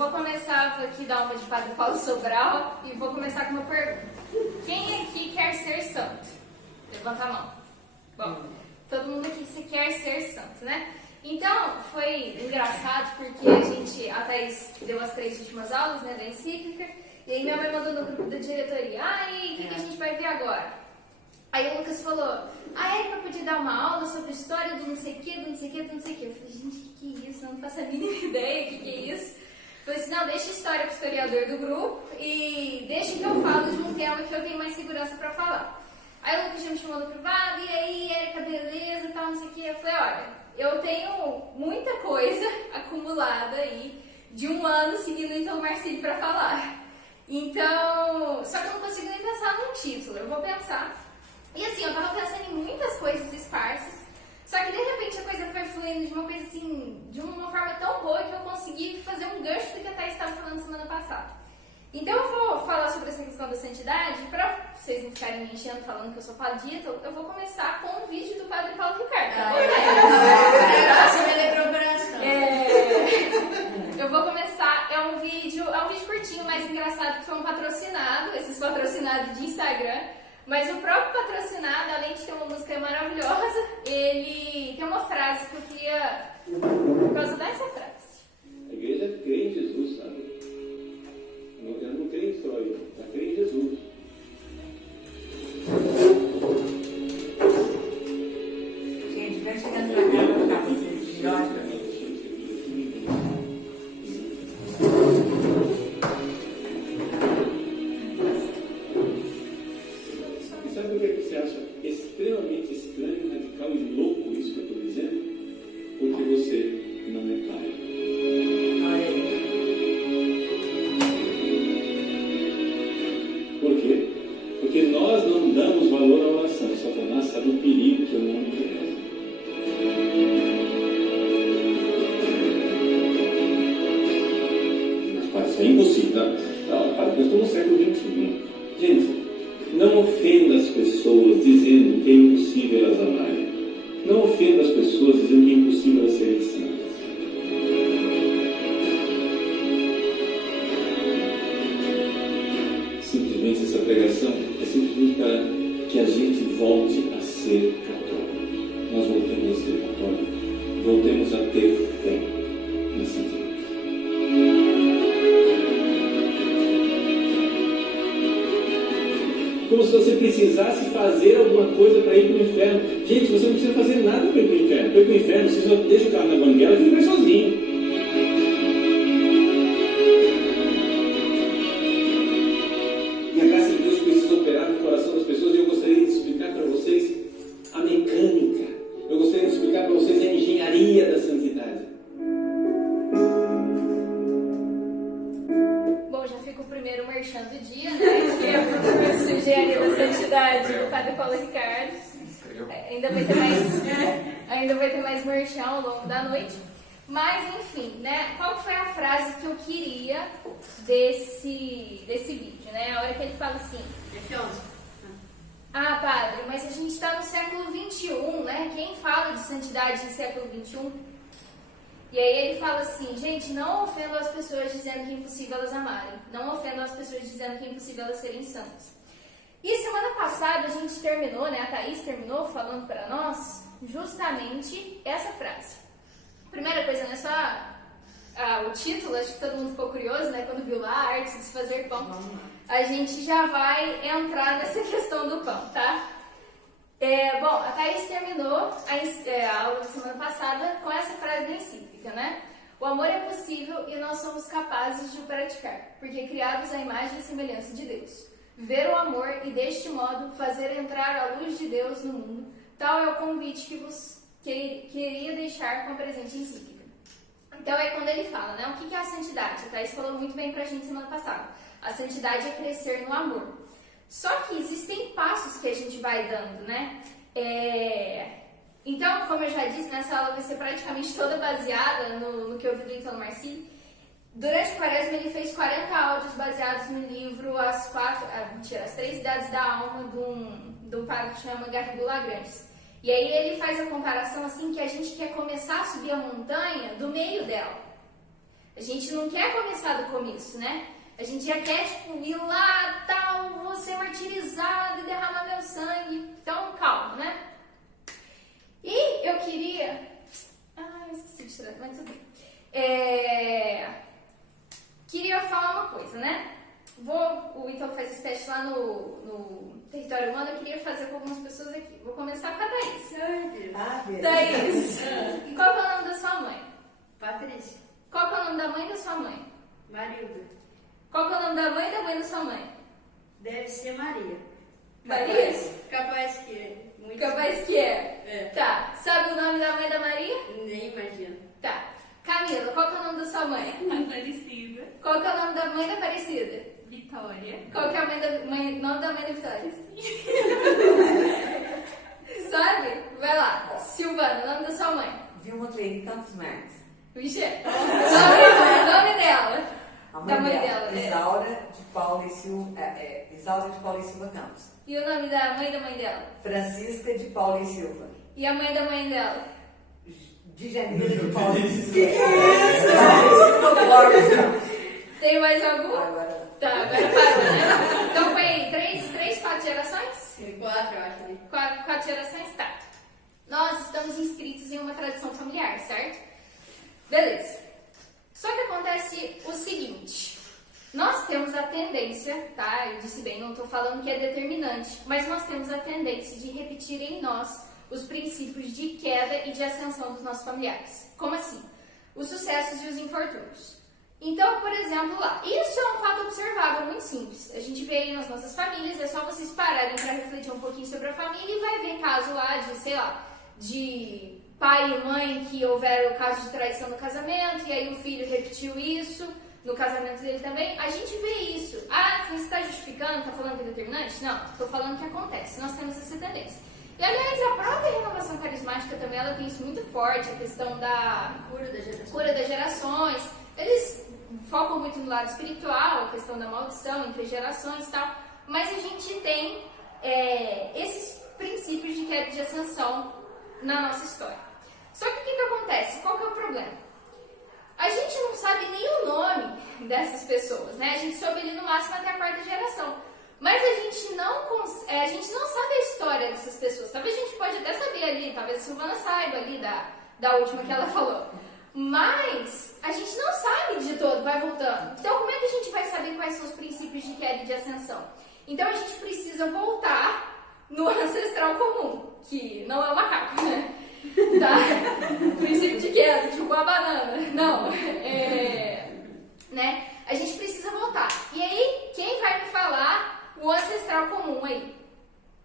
vou começar, vou aqui dar uma de Padre Paulo Sobral e vou começar com uma pergunta. Quem aqui quer ser santo? Levanta a mão. Bom, todo mundo aqui se quer ser santo, né? Então, foi engraçado porque a Thaís deu as 3 últimas aulas, né, da encíclica, e aí minha mãe mandou no grupo da diretoria, e o que a gente vai ver agora? Aí o Lucas falou, a Érica podia dar uma aula sobre história do não sei o que, do não sei o que, do não sei o que. Eu falei, gente, o que é isso? Eu não faço a mínima ideia o que é isso. Eu falei assim, não, deixa a história pro historiador do grupo e deixa que eu falo de um tema que eu tenho mais segurança pra falar. Aí o Lucas já me chamou no privado, e aí, Érica, beleza e tal, não sei o que. Eu falei, olha, eu tenho muita coisa acumulada aí de um ano seguindo então Marcílio pra falar. Então, só que eu não consigo nem pensar num título, eu vou pensar. E assim, eu tava pensando em muitas coisas esparsas, só que de repente a coisa foi fluindo de uma coisa assim, de uma forma tão boa que eu consegui fazer um gancho do que a Thaís estava falando semana passada. Então eu vou falar sobre essa questão da santidade, pra vocês não ficarem me enchendo falando que eu sou fadita, eu vou começar com um vídeo do Padre Paulo Ricardo. Eu vou começar, é um vídeo curtinho, mais engraçado, que foi um patrocinado, esses patrocinados de Instagram. Mas o próprio patrocinado, além de ter uma música maravilhosa, ele tem uma frase que eu queria, por causa dessa frase. A igreja crê em Jesus, sabe? Ela não crê em história, ela crê em Jesus. Gente, vai chegando pra cá, pra cá, vocês melhor. Sabe o que você acha extremamente estranho, radical e louco isso que eu estou dizendo? Porque você não é pai. Por quê? Porque nós não damos valor à oração. Satanás sabe o perigo que é o homem que reza. Mas parece impossível, tá? Para, eu estou no século XXI. Gente, não ofenda as pessoas dizendo que é impossível elas amarem. Não ofenda as pessoas dizendo que é impossível elas serem santas. Simplesmente essa pregação é simplesmente para que a gente volte a ser católico. Nós voltemos a ser católicos. Voltemos a ter fé na santidade. Como se você precisasse fazer alguma coisa para ir para o inferno. Gente, você não precisa fazer nada para ir para o inferno. Para ir para o inferno, você só deixa o carro na banguela e vai sozinho. E a graça de Deus precisa operar no coração das pessoas. E eu gostaria de explicar para vocês a mecânica. Eu gostaria de explicar para vocês a engenharia da santidade. Bom, já fica o primeiro merchan do dia, né? Que é o curso de Engenharia da Santidade do Padre Paulo Ricardo. Ainda vai ter mais merchan ao longo da noite. Mas, enfim, né? Qual que foi a frase que eu queria desse vídeo, né? A hora que ele fala assim... Ah, padre, mas a gente está no século XXI, né? Quem fala de santidade no século XXI? E aí ele fala assim, gente, não ofendam as pessoas dizendo que é impossível elas amarem. Não ofendam as pessoas dizendo que é impossível elas serem santas. E semana passada a gente terminou, né? A Thaís terminou falando para nós justamente essa frase. Primeira coisa, não é só o título, acho que todo mundo ficou curioso, né? Quando viu lá, a arte de se fazer pão. A gente já vai entrar nessa questão do pão, tá? Bom, a Thaís terminou a aula da semana passada com essa frase da encíclica, né? O amor é possível e nós somos capazes de o praticar, porque criados à imagem e semelhança de Deus. Ver o amor e, deste modo, fazer entrar a luz de Deus no mundo, tal é o convite que vos queria deixar com a presente encíclica. Então é quando ele fala, né? O que é a santidade? A Thaís falou muito bem pra gente semana passada. A santidade é crescer no amor. Só que existem passos que a gente vai dando, né? Então, como eu já disse, nessa aula vai ser praticamente toda baseada no que eu vi do Ítalo Marcílio. Durante o Quaresma ele fez 40 áudios baseados no livro As 3 Idades da Alma, de um padre que chama Garrigou Lagrange. E aí ele faz a comparação assim que a gente quer começar a subir a montanha do meio dela. A gente não quer começar do começo, né? A gente já quer, tipo, ir lá, tal, vou ser martirizado e derramar meu sangue. Então, calma, né? E eu queria... eu esqueci de tirar, mas tudo bem. Queria falar uma coisa, né? O Ítalo faz esse teste lá no território humano, eu queria fazer com algumas pessoas aqui. Vou começar com a Thaís. Thaís, qual que é o nome da sua mãe? Patrícia. Qual que é o nome da mãe da sua mãe? Marilda. Qual que é o nome da mãe da sua mãe? Deve ser Maria. Maria? Capaz que é. Muito Capaz que é. É. Tá. Sabe o nome da mãe da Maria? Nem imagino. Tá. Camila, qual que é o nome da sua mãe? Aparecida. Qual que é o nome da mãe da Aparecida? Vitória. Qual que é o nome da mãe da Vitória? Sabe? Vai lá. Silvana, nome da sua mãe? Vilma Cleide Campos Marques. Vixe. Nome dela. A Da mãe dela, é. Isaura de Paula e Silva, Isaura de Paula e Silva Campos. E o nome da mãe dela? Francisca de Paula e Silva. E a mãe da mãe dela? De Janeiro de Paula e Silva. Que é isso? Tem mais algum? Agora. Tá, agora parou, né? Então foi 3, 4 gerações? 4, eu acho. Né? 4 gerações? Tá. Nós estamos inscritos em uma tradição familiar, certo? Beleza. Só que acontece o seguinte. Nós temos a tendência, tá? Eu disse bem, não estou falando que é determinante, mas nós temos a tendência de repetir em nós os princípios de queda e de ascensão dos nossos familiares. Como assim? Os sucessos e os infortúnios. Então, por exemplo, lá, isso é um fato observável muito simples. A gente vê aí nas nossas famílias, é só vocês pararem para refletir um pouquinho sobre a família e vai ver caso lá de, sei lá, de pai e mãe que houveram o caso de traição no casamento e aí o filho repetiu isso no casamento dele também. A gente vê isso. Ah, você está justificando, está falando que é determinante? Não, estou falando que acontece. Nós temos essa tendência. E, aliás, a própria renovação carismática também, ela tem isso muito forte, a questão da cura das gerações. Eles focam muito no lado espiritual, a questão da maldição entre gerações e tal, mas a gente tem esses princípios de queda e de ascensão na nossa história. Só que o que acontece? Qual que é o problema? A gente não sabe nem o nome dessas pessoas, né? A gente soube ali no máximo até a 4ª geração. Mas a gente não sabe a história dessas pessoas. Talvez a gente pode até saber ali, talvez a Silvana saiba ali da última que ela falou. Mas a gente não sabe de todo, vai voltando. Então como é que a gente vai saber quais são os princípios de queda e de ascensão? Então a gente precisa voltar no ancestral comum, que não é o macaco, né? Tá? Princípio de queda, tipo a banana. Não, né? A gente precisa voltar. E aí, quem vai me falar o ancestral comum aí?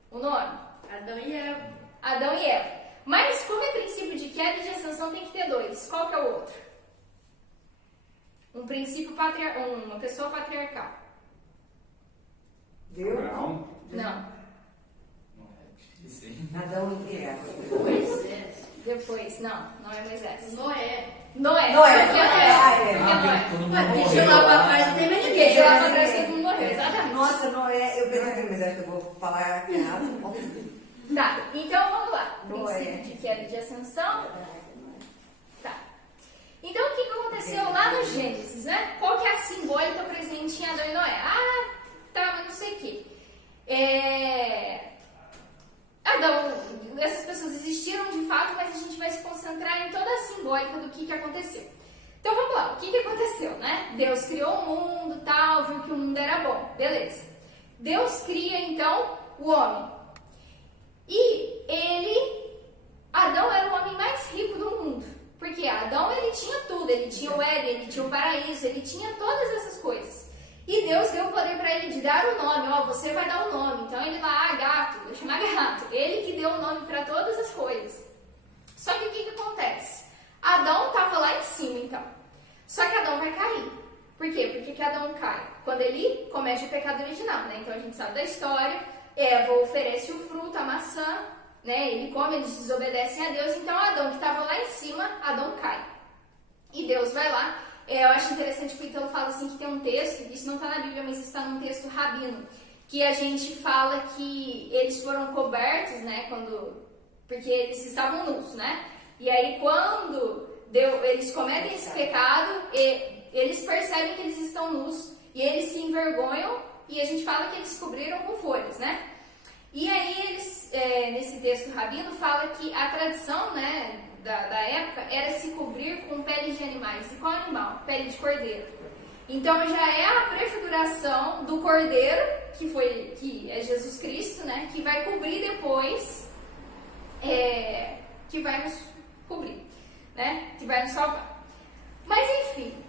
O nome? Adão e Eva. Adão e Eva. Mas como é princípio de queda e de ascensão, tem que ter 2. Qual que é o outro? Um princípio uma pessoa patriarcal. Deus, Não. Adão e Eva. Moisés. Depois, não é Moisés. Noé. Noé. Noé. Porque Porque de lá pra trás não tem mais Porque ninguém. de lá pra trás todo mundo morreu, exatamente. Nossa, Noé, eu pensei, mas acho que eu vou falar errado. Tá, então vamos lá. Noé. Princípio de queda e de ascensão. Tá. Então o que aconteceu lá no Gênesis, né? Qual que é a simbólica presente em Adão e Noé? Ah, tá, mas não sei o quê. Adão, essas pessoas existiram de fato, mas a gente vai se concentrar em toda a simbólica do que aconteceu. Então vamos lá, o que aconteceu, né? Deus criou o mundo, tal, viu que o mundo era bom, beleza. Deus cria então o homem. E Adão era o homem mais rico do mundo. Porque Adão, ele tinha tudo, ele tinha o Éden, ele tinha o paraíso, ele tinha todas essas coisas. E Deus deu o poder para ele de dar o nome, ó, você vai dar o nome. Então ele lá, gato, vou chamar gato. Ele que deu o nome para todas as coisas. Só que o que acontece? Adão estava lá em cima, então. Só que Adão vai cair. Por quê? Por que Adão cai? Quando ele comete o pecado original, né? Então a gente sabe da história. Eva oferece o fruto, a maçã, né? Ele come, eles desobedecem a Deus. Então Adão, que estava lá em cima, Adão cai. E Deus vai lá. Eu acho interessante que o Ítalo fala assim que tem um texto, isso não está na Bíblia, mas está num texto rabino, que a gente fala que eles foram cobertos, né, porque eles estavam nus, né? E aí quando eles cometem esse pecado, eles percebem que eles estão nus e eles se envergonham e a gente fala que eles se cobriram com folhas, né? E aí eles, nesse texto rabino, fala que a tradição, né, da época era se cobrir com pele de animais. E qual animal? Pele de cordeiro. Então já é a prefiguração do cordeiro, que é Jesus Cristo, né, que vai cobrir depois, que vai nos cobrir, né, que vai nos salvar. Mas enfim,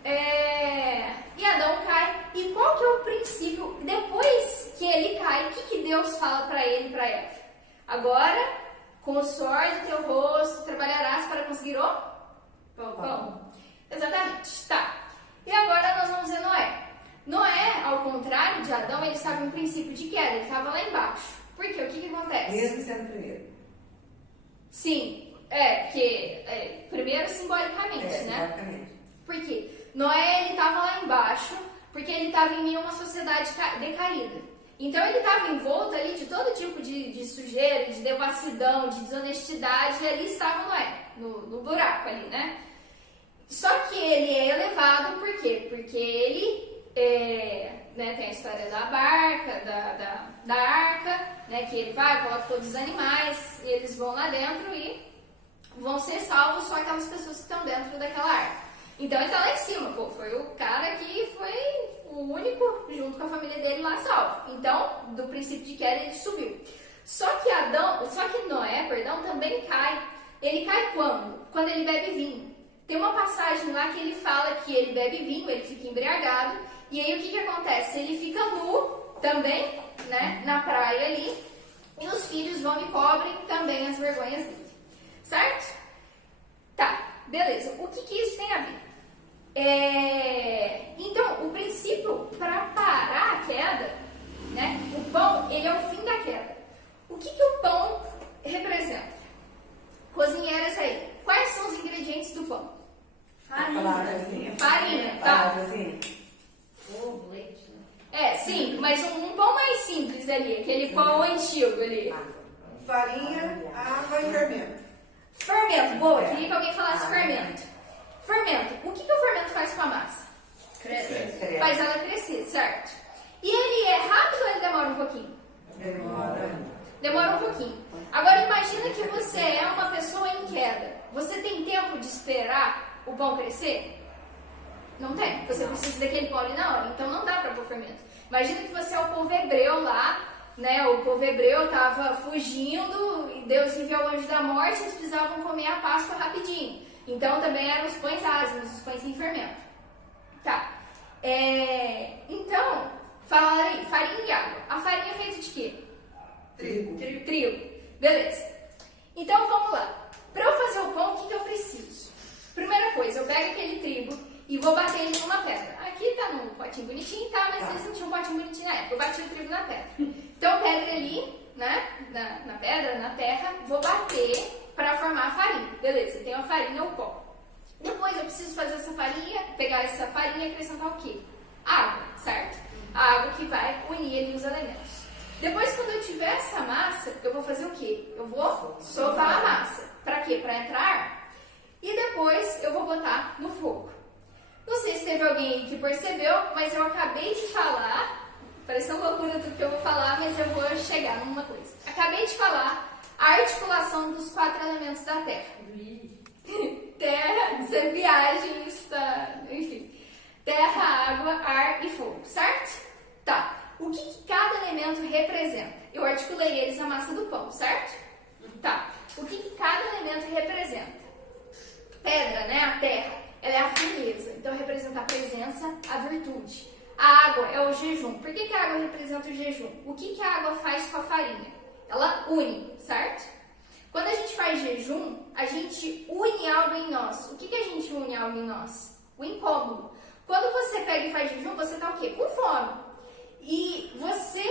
e Adão cai, e qual que é o princípio? Depois que ele cai, o que Deus fala para ele e para Eva? Agora, com o suor do teu rosto, trabalharás para conseguir o pão. Exatamente, tá. E agora nós vamos ver Noé. Noé, ao contrário de Adão, ele estava em princípio de queda, ele estava lá embaixo. Por quê? O que acontece? Mesmo sendo primeiro. Sim, porque primeiro simbolicamente, né? Simbolicamente. Por quê? Noé, ele estava lá embaixo, porque ele estava em meio a uma sociedade decaída. Então ele estava envolto ali de todo tipo de sujeira, de devassidão, de desonestidade, e ali estava Noé, no buraco ali, né? Só que ele é elevado, por quê? Porque ele tem a história da barca, da arca, né? Que ele vai, coloca todos os animais, eles vão lá dentro e vão ser salvos só aquelas pessoas que estão dentro daquela arca. Então ele tá lá em cima, foi o cara que foi o único, junto com a família dele, lá salvo. Então, do princípio de queda, ele subiu. Só que Noé, também cai. Ele cai quando? Quando ele bebe vinho. Tem uma passagem lá que ele fala que ele bebe vinho, ele fica embriagado, e aí o que acontece? Ele fica nu também, né, na praia ali, e os filhos vão e cobrem também as vergonhas dele. Certo? Tá, beleza. O que isso tem a ver? Então, o princípio para parar a queda, né? O pão, ele é o fim da queda. O que o pão representa? Cozinheiras aí, quais são os ingredientes do pão? Farinha, tá? Leite, Sim, mas um pão mais simples ali, aquele pão antigo ali. Farinha, água e fermento. Fermento, boa, queria que alguém falasse fermento. Fermento, o que o fermento faz com a massa? Cresce. Faz ela crescer, certo? E ele é rápido ou ele demora um pouquinho? Demora um pouquinho. Agora imagina que você é uma pessoa em queda. Você tem tempo de esperar o pão crescer? Não tem. Você precisa daquele pão ali na hora. Então não dá para pôr fermento. Imagina que você é o povo hebreu lá, né? O povo hebreu estava fugindo e Deus enviou o anjo da morte, eles precisavam comer a Páscoa rapidinho. Então também eram os pães ácidos, os pães sem fermento. Tá. Então, fala aí, farinha e água. A farinha é feita de quê? Trigo. Beleza. Então vamos lá. Para eu fazer o pão, o que eu preciso? Primeira coisa, eu pego aquele trigo e vou bater ele numa pedra. Aqui tá num potinho bonitinho, tá? Mas eles não tinham um potinho bonitinho na época. Eu bati o trigo na pedra. Então eu pego ele ali, né? Na pedra, na terra, vou bater para formar a farinha. Beleza, tenho a farinha, o pó. Depois eu preciso fazer essa farinha, pegar essa farinha e acrescentar o quê? Água, certo? A água que vai unir ali os elementos. Depois, quando eu tiver essa massa, eu vou fazer o quê? Eu vou sovar a massa. Para quê? Para entrar ar. E depois eu vou botar no fogo. Não sei se teve alguém aí que percebeu, mas eu acabei de falar, parece uma loucura tudo que eu vou falar, mas eu vou chegar numa coisa. Acabei de falar a articulação dos 4 elementos da Terra. Terra, isso é viagem, enfim. Terra, água, ar e fogo, certo? Tá. O que cada elemento representa? Eu articulei eles na massa do pão, certo? Tá. O que cada elemento representa? Pedra, né? A terra, ela é a firmeza. Então representa a presença, a virtude. A água é o jejum. Por que a água representa o jejum? O que a água faz com a farinha? Ela une, certo? Quando a gente faz jejum, a gente une algo em nós. O que a gente une algo em nós? O incômodo. Quando você pega e faz jejum, você tá o quê? Com fome. E você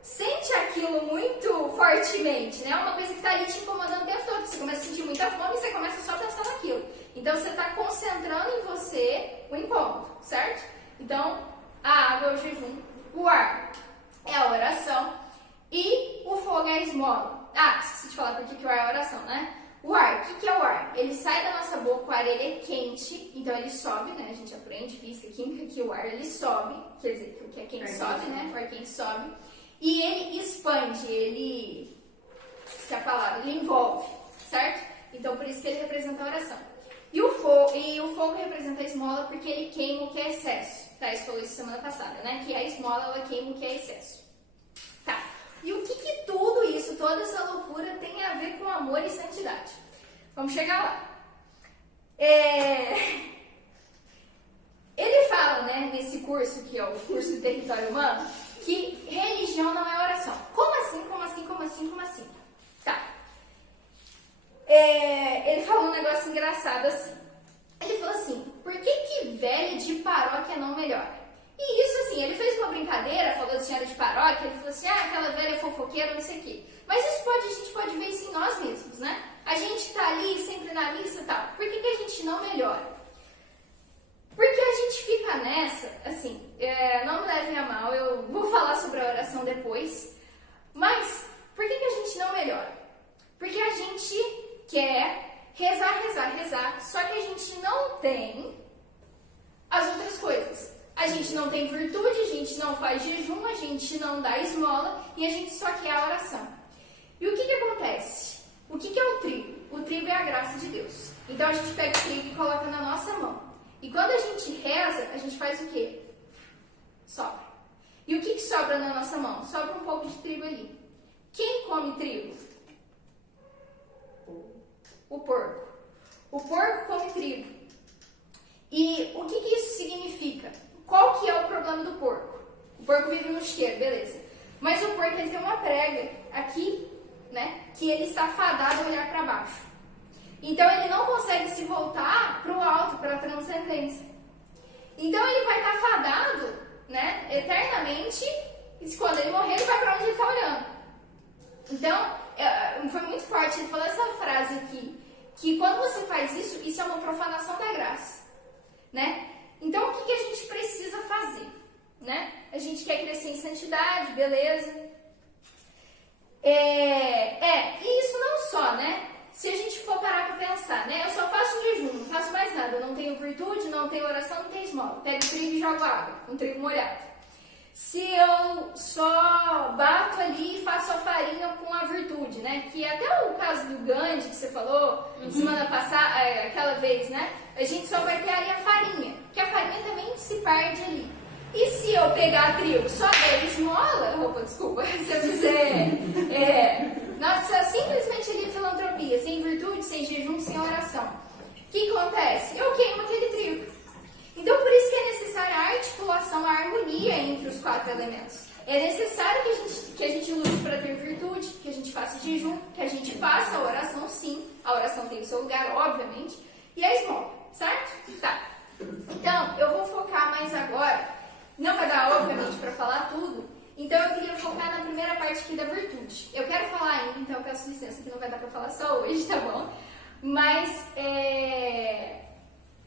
sente aquilo muito fortemente, né? Uma coisa que tá ali te incomodando o tempo todo. Você começa a sentir muita fome e você começa só a pensar naquilo. Então você tá concentrando em você o incômodo, certo? Então, a água é o jejum, o ar é a oração e o fogo é a esmola. Esqueci de falar por que o ar é a oração, né? O ar, o que é o ar? Ele sai da nossa boca, o ar ele é quente, então ele sobe, né? A gente aprende física, química, que o ar ele sobe, quer dizer, que o que é quente sobe, né? O ar quente sobe. E ele expande, ele, se é a palavra, ele envolve, certo? Então por isso que ele representa a oração. E o fogo representa a esmola porque ele queima o que é excesso. Tá, isso falou isso semana passada, né? Que a esmola, ela queima o que é excesso. Tá. E o que tudo isso, toda essa loucura tem a ver com amor e santidade? Vamos chegar lá. Ele fala, né, nesse curso, que é o curso de território humano, que religião não é oração. Como assim, como assim, como assim, como assim? Tá. Ele falou um negócio engraçado assim. Ele falou assim, por que velho de paróquia não melhora? E isso assim, ele fez uma brincadeira, falou de senhora de paróquia, ele falou assim, aquela velha fofoqueira, não sei o quê. Mas isso a gente pode ver isso em nós mesmos, né? A gente tá ali sempre na missa e tal. Por que a gente não melhora? Porque a gente fica nessa, assim, não me levem a mal, eu vou falar sobre a oração depois, mas por que a gente não melhora? Porque a gente quer rezar, só que a gente não tem as outras coisas. A gente não tem virtude, a gente não faz jejum, a gente não dá esmola e a gente só quer a oração. E o que acontece? O que é o trigo? O trigo é a graça de Deus. Então a gente pega o trigo e coloca na nossa mão. E quando a gente reza, a gente faz o quê? Sobra. E o que sobra na nossa mão? Sobra um pouco de trigo ali. Quem come trigo? O porco. O porco come trigo. E o que isso significa? Qual que é o problema do porco? O porco vive no cheiro, beleza. Mas o porco ele tem uma prega aqui, né? Que ele está fadado a olhar para baixo. Então ele não consegue se voltar para o alto, para a transcendência. Então ele vai estar fadado, né? Eternamente. E quando ele morrer, ele vai para onde ele está olhando. Então, foi muito forte. Ele falou essa frase aqui. Que quando você faz isso, isso é uma profanação da graça, né? Então, o que a gente precisa fazer, né? A gente quer crescer em santidade, beleza? E isso não só, né? Se a gente for parar para pensar, né? Eu só faço jejum, não faço mais nada. Eu não tenho virtude, não tenho oração, não tenho esmola. Pego o trigo e jogo água, um trigo molhado. Se eu só bato ali e faço a farinha com a virtude, né? Que até o caso do Gandhi que você falou semana passada, aquela vez, né? A gente só vai ter ali a farinha, que a farinha também se perde ali. E se eu pegar trigo, só der esmola, desculpa, se eu fizer, simplesmente ali filantropia, sem virtude, sem jejum, sem oração. O que acontece? Eu queimo aquele trigo. Então, por isso que é necessária a articulação, a harmonia entre os 4 elementos. É necessário que a gente lute para ter virtude, que a gente faça jejum, que a gente faça a oração, sim. A oração tem o seu lugar, obviamente. E a esmola, certo? Tá. Então, eu vou focar mais agora. Não vai dar, obviamente, para falar tudo. Então, eu queria focar na primeira parte aqui da virtude. Eu quero falar ainda, então eu peço licença que não vai dar para falar só hoje, tá bom? Mas,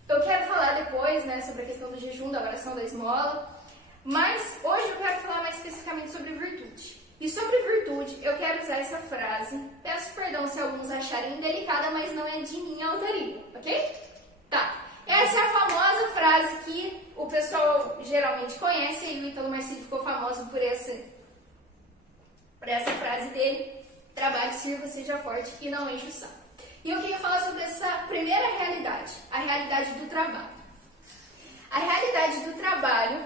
eu quero falar depois, né, sobre a questão do jejum, da oração, da esmola, mas hoje eu quero falar mais especificamente sobre virtude. E sobre virtude, eu quero usar essa frase, peço perdão se alguns acharem indelicada, mas não é de minha autoria, ok? Tá, essa é a famosa frase que o pessoal geralmente conhece, e o Ítalo Marcílio ficou famoso por essa frase dele, trabalhe, sirva, seja forte e não enche o saco. E eu queria falar sobre essa primeira realidade, a realidade do trabalho. A realidade do trabalho,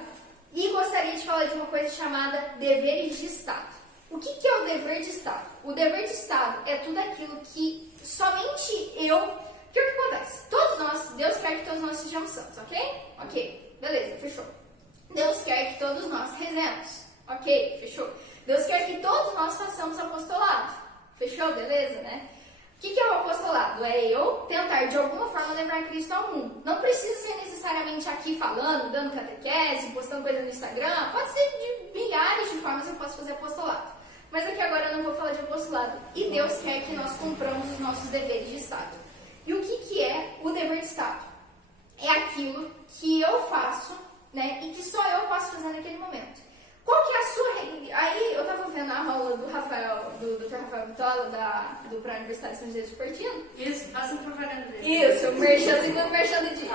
e gostaria de falar de uma coisa chamada deveres de Estado. O que é o dever de Estado? O dever de Estado é tudo aquilo que somente eu... Porque o que acontece? Todos nós, Deus quer que todos nós sejamos santos, ok? Ok, beleza, fechou. Deus quer que todos nós rezemos, ok, fechou. Deus quer que todos nós façamos apostolado, fechou, beleza, né? O que é o apostolado? É eu tentar, de alguma forma, levar Cristo ao mundo. Não precisa ser necessariamente aqui falando, dando catequese, postando coisa no Instagram. Pode ser de milhares de formas que eu posso fazer apostolado. Mas aqui agora eu não vou falar de apostolado. E Deus quer que nós cumpramos os nossos deveres de Estado. E o que é o dever de Estado? É aquilo que eu faço, né, e que só eu posso fazer naquele momento. Qual que é a sua... Aí eu tava vendo a aula do Rafael, do Dr. Rafael Vitola, do Pra Universidade de São José de Portino. Isso, faça propaganda dele. Isso, segundo merchan do dia.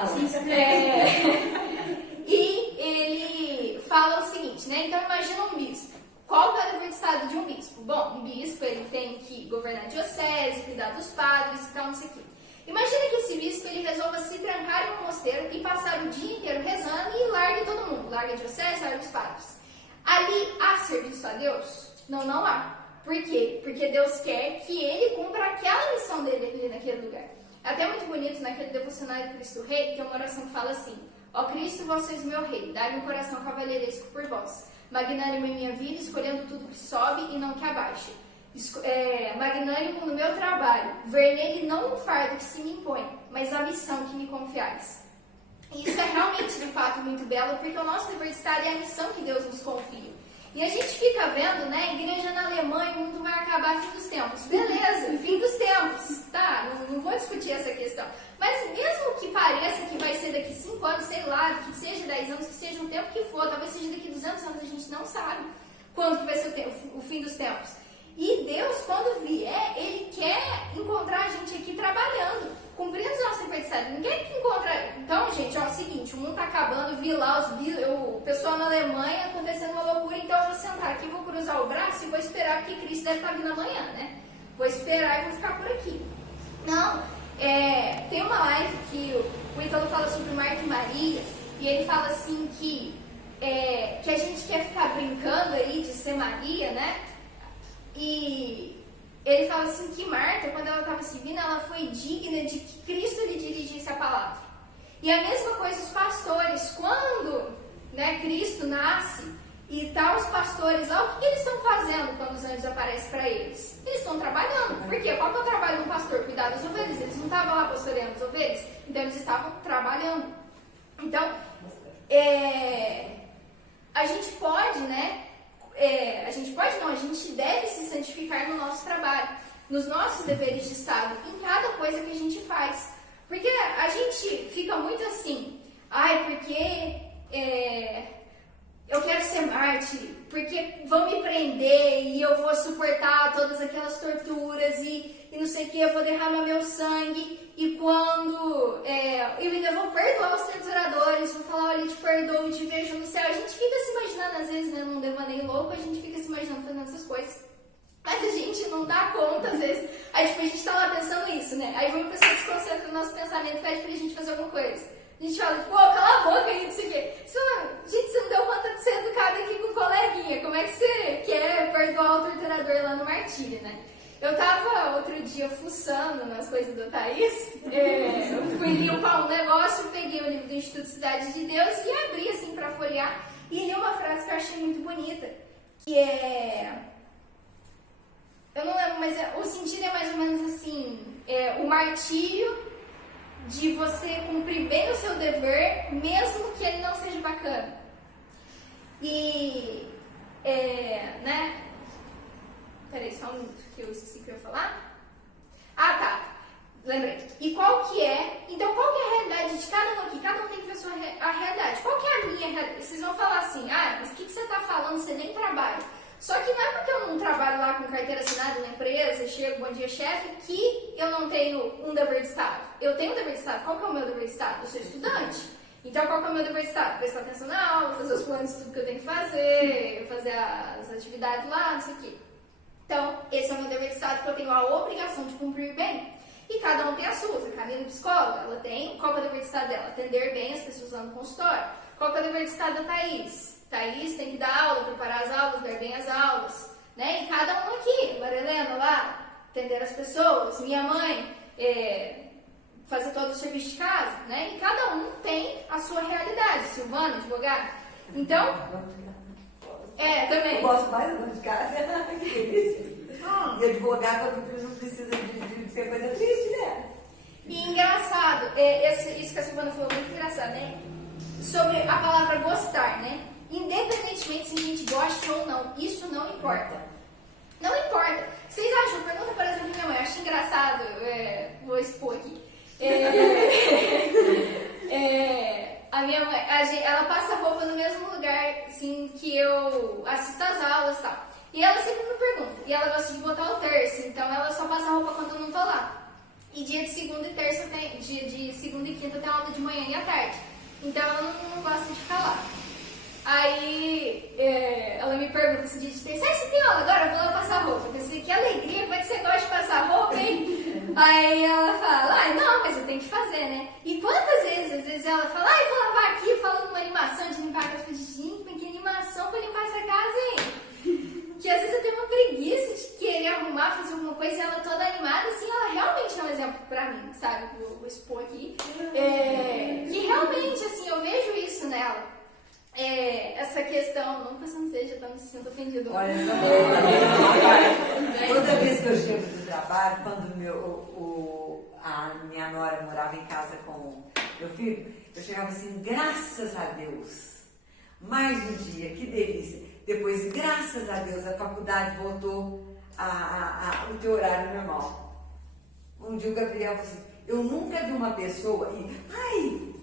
E ele fala o seguinte, né? Então imagina um bispo. Qual é o dever de estado de um bispo? Bom, um bispo ele tem que governar a diocese, cuidar dos padres e tal, não sei o quê. Imagina que esse bispo ele resolva se trancar em um mosteiro e passar o dia inteiro rezando e largue todo mundo. Larga a diocese, larga os padres. Ali há serviço a Deus? Não, não há. Por quê? Porque Deus quer que ele cumpra aquela missão dele ali naquele lugar. É até muito bonito naquele devocionário Cristo Rei, que é uma oração que fala assim: ó Cristo, vós sois meu rei, dai-me um coração cavalheiresco por vós. Magnânimo em minha vida, escolhendo tudo que sobe e não que abaixe. Magnânimo no meu trabalho, ver nele não um fardo que se me impõe, mas a missão que me confiais. E isso é realmente, de fato, muito belo, porque o nosso dever de estar é a missão que Deus nos confia. E a gente fica vendo, né, igreja na Alemanha, o mundo vai acabar fim dos tempos. Beleza, fim dos tempos, tá? Não vou discutir essa questão. Mas mesmo que pareça que vai ser daqui 5 anos, sei lá, que seja 10 anos, que seja um tempo que for, talvez seja daqui 200 anos, a gente não sabe quando que vai ser o fim dos tempos. E Deus, quando vier, Ele quer encontrar a gente aqui trabalhando, cumprindo os nossos deveres. Ninguém quer encontrar. Então, gente, ó, é o seguinte, o mundo tá acabando, vi lá o pessoal na Alemanha acontecendo uma loucura, então eu vou sentar aqui, vou cruzar o braço e vou esperar, porque Cristo deve estar vindo amanhã, né? Vou esperar e vou ficar por aqui. Não, tem uma live que o Ítalo fala sobre Marta e Maria, e ele fala assim que a gente quer ficar brincando aí de ser Maria, né? E ele fala assim que Marta, quando ela estava servindo, ela foi digna de que Cristo lhe dirigisse a palavra. E a mesma coisa os pastores, quando, né, Cristo nasce e tá os pastores lá, o que eles estão fazendo quando os anjos aparecem para eles? Eles estão trabalhando. Por quê? Qual que é o trabalho do pastor? Cuidar das ovelhas. Eles não estavam lá pastoreando as ovelhas, então eles estavam trabalhando. Então, a gente pode, né? A gente deve se santificar no nosso trabalho, nos nossos deveres de Estado, em cada coisa que a gente faz. Porque a gente fica muito assim, porque eu quero ser mártir, porque vão me prender e eu vou suportar todas aquelas torturas e não sei o que, eu vou derramar meu sangue e quando eu ainda vou perdoar os torturadores, vou falar, olha, eu te perdoo, te vejo no céu. A gente fica se imaginando, às vezes, né, num devaneio louco, a gente fica se imaginando fazendo essas coisas. Mas a gente não dá conta, às vezes. Aí, tipo, a gente tá lá pensando isso, né? Aí vem uma pessoa que se concentra no nosso pensamento e pede pra gente fazer alguma coisa. A gente fala, pô, cala a boca aí, não sei o quê. Gente, você não deu conta de ser educado aqui com o coleguinha. Como é que você quer perdoar o torturador lá no martírio, né? Eu tava outro dia fuçando nas coisas da Thaís, eu fui limpar um negócio, peguei o livro do Instituto Cidade de Deus e abri assim pra folhear e li uma frase que eu achei muito bonita, que eu não lembro, mas o sentido é mais ou menos assim, o martírio de você cumprir bem o seu dever, mesmo que ele não seja bacana. E, né? Peraí, só um minuto que eu esqueci o que eu ia falar. Ah, tá. Lembrei. E qual que é... Então, qual que é a realidade de cada um aqui? Cada um tem que ver a realidade. Qual que é a minha realidade? Vocês vão falar assim, mas o que você tá falando? Você nem trabalha. Só que não é porque eu não trabalho lá com carteira assinada na empresa, chego, bom dia, chefe, que eu não tenho um dever de Estado. Eu tenho um dever de Estado. Qual que é o meu dever de Estado? Eu sou estudante. Então, qual que é o meu dever de Estado? Prestar atenção na aula, fazer os planos de tudo que eu tenho que fazer as atividades lá, não sei o quê. Então, esse é o meu dever de Estado, que eu tenho a obrigação de cumprir bem. E cada um tem as suas. A Camila, psicóloga, ela tem... Qual que é o dever de Estado dela? Atender bem as pessoas lá no consultório. Qual que é o dever de Estado da Thaís? Thaís tem que dar aula, preparar as aulas, dar bem as aulas. Né? E cada um aqui, Maria Helena lá, atender as pessoas. Minha mãe, fazer todo o serviço de casa. Né? E cada um tem a sua realidade. Silvana, advogada. Então... também. Eu gosto mais da dona de casa, que delícia. E advogar quando não precisa de ser coisa triste, né? E engraçado, isso que a Silvana falou, muito engraçado, né? Sobre a palavra gostar, né? Independentemente se a gente gosta ou não, isso não importa. Não importa. Vocês acham, pergunta, por exemplo, minha mãe, eu acho engraçado, vou expor aqui. A minha mãe, ela passa roupa no mesmo mesmo lugar, assim, que eu assisto às aulas e tal. E ela sempre me pergunta, e ela gosta de botar o terço, então ela só passa roupa quando eu não tô lá. E dia de segunda e terça, dia de segunda e quinta tem aula de manhã e à tarde. Então ela não gosta de ficar lá. Aí ela me pergunta esse dia de terça, você tem aula agora? Eu vou lá passar roupa. Eu pensei, que alegria, como é que você gosta de passar roupa, hein? Aí ela fala, não, mas eu tenho que fazer, né? E quantas vezes, às vezes ela fala, eu vou lavar aqui, falando uma animação de limpar a casa. Eu falei, gente, mas que animação pra limpar essa casa, hein? Que às vezes eu tenho uma preguiça de querer arrumar, fazer alguma coisa e ela toda animada, assim, ela realmente é um exemplo pra mim, sabe? Vou expor aqui. Que realmente, assim, eu vejo isso nela. Essa questão, não que você não seja tão se sinta ofendido. Olha só, toda vez que eu chego do trabalho, quando a minha nora morava em casa com meu filho, eu chegava assim, graças a Deus, mais um dia, que delícia. Depois, graças a Deus, a faculdade voltou o teu horário normal. Um dia o Gabriel falou assim, eu nunca vi uma pessoa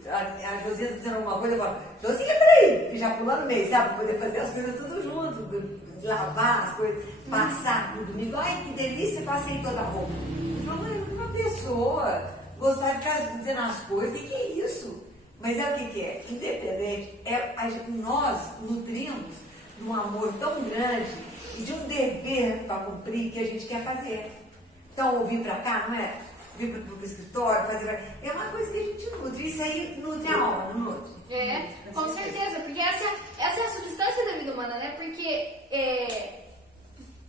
a Josinha dizendo alguma coisa, eu falo, Josinha, peraí, e já pulando no meio, sabe, pra poder fazer as coisas tudo junto, lavar as coisas, passar no domingo, ai, que delícia, passei toda a roupa. Eu falo, mãe, uma pessoa gostar de ficar dizendo as coisas, o que é isso? Mas é o que é? Independente, nós nutrimos de um amor tão grande e de um dever para cumprir que a gente quer fazer. Então, ouvir para cá, não é? Vir para o escritório, fazer. É uma coisa que a gente nutre. Isso aí nutre a alma, não nutre? Com certeza, porque essa é a substância da vida humana, né? Porque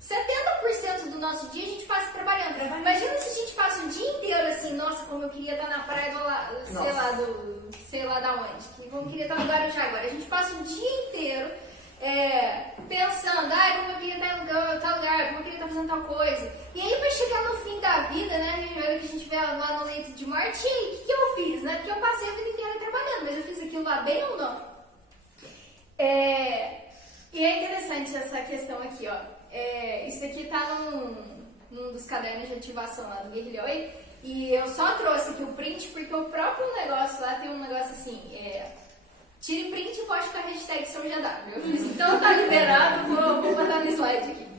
70% do nosso dia a gente passa trabalhando. Imagina se a gente passa o dia inteiro assim, nossa, como eu queria estar na praia sei lá da onde, como eu queria estar no Guarujá agora. A gente passa o dia inteiro pensando, como eu queria estar em tal lugar, como eu queria estar fazendo tal coisa. E aí vai chegar no fim da vida, né, que a gente vê lá no leito de morte, e aí, o que eu fiz, né? Porque eu passei a vida inteira trabalhando, mas eu fiz aquilo lá bem ou não? E é interessante essa questão aqui, ó. Isso aqui tá num dos cadernos de ativação lá do Guerrilhoi, e eu só trouxe aqui o print porque o próprio negócio lá tem um negócio assim, tire print e poste com a hashtag São Jadá. Eu fiz, então tá liberado, vou botar no slide aqui.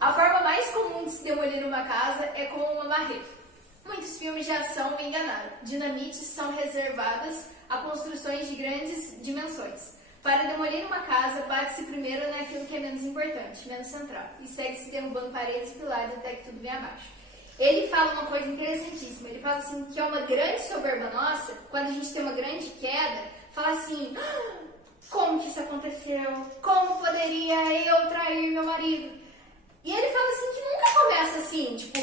A forma mais comum de se demolir uma casa é com uma marreta. Muitos filmes de ação me enganaram. Dinamites são reservadas a construções de grandes dimensões. Para demolir uma casa, bate-se primeiro naquilo que é menos importante, menos central, e segue-se derrubando paredes e pilares até que tudo vem abaixo. Ele fala uma coisa interessantíssima. Ele fala assim que é uma grande soberba nossa, quando a gente tem uma grande queda, fala assim, como que isso aconteceu? Como poderia eu trair meu marido? E ele fala assim que nunca começa assim, tipo,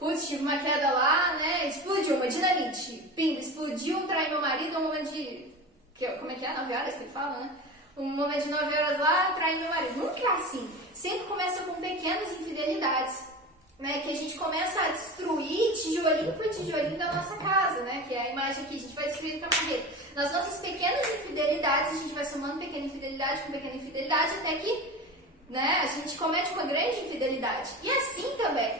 putz, tive uma queda lá, né, explodiu uma dinamite, pimba, explodiu, traí meu marido, um momento de, como é que é, 9 horas que ele fala, né? Um momento de 9 horas lá, traí meu marido. Nunca é assim, sempre começa com pequenas infidelidades, né, que a gente começa a destruir tijolinho por tijolinho da nossa casa, né, que é a imagem aqui, a gente vai destruindo com a madeira. Nas nossas pequenas infidelidades, a gente vai somando pequena infidelidade com pequena infidelidade, até que, né, a gente comete uma grande infidelidade. E assim também,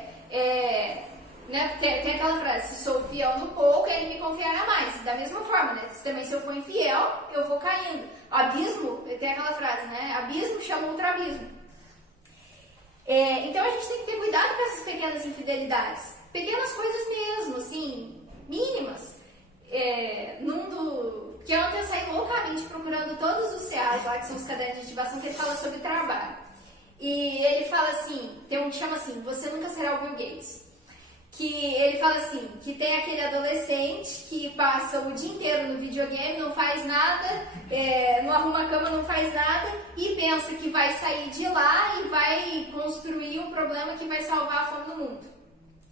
né, tem aquela frase, se sou fiel no pouco, ele me confiará mais. Da mesma forma, né, também se eu for infiel, eu vou caindo. Abismo, tem aquela frase, né, abismo chama outro abismo. Então a gente tem que ter cuidado com essas pequenas infidelidades. Pequenas coisas mesmo, assim, mínimas. Que ontem eu saí loucamente procurando todos os CAs lá, que são os cadernos de ativação, que ele fala sobre trabalho. E ele fala assim, tem um que chama assim, você nunca será o Bill Gates. Que ele fala assim, que tem aquele adolescente que passa o dia inteiro no videogame, não faz nada, não arruma a cama, não faz nada, e pensa que vai sair de lá e vai construir um problema que vai salvar a fome do mundo,